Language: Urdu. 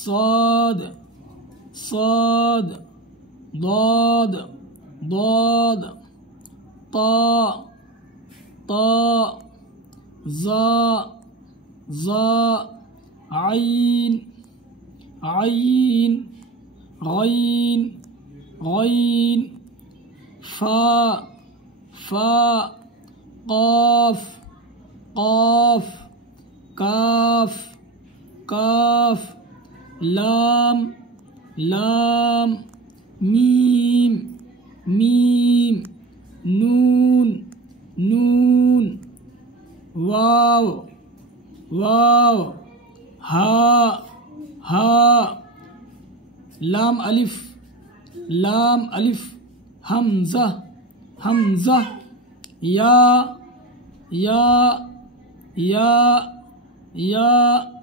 صاد صاد ضاد ضاد طاء طاء ظاء ظاء عين عين غين غين فاء فاء قاف قاف كاف كاف لام لام ميم ميم نون نون واو واو ها ها لام ألف لام ألف همزة همزة يا يا يا يا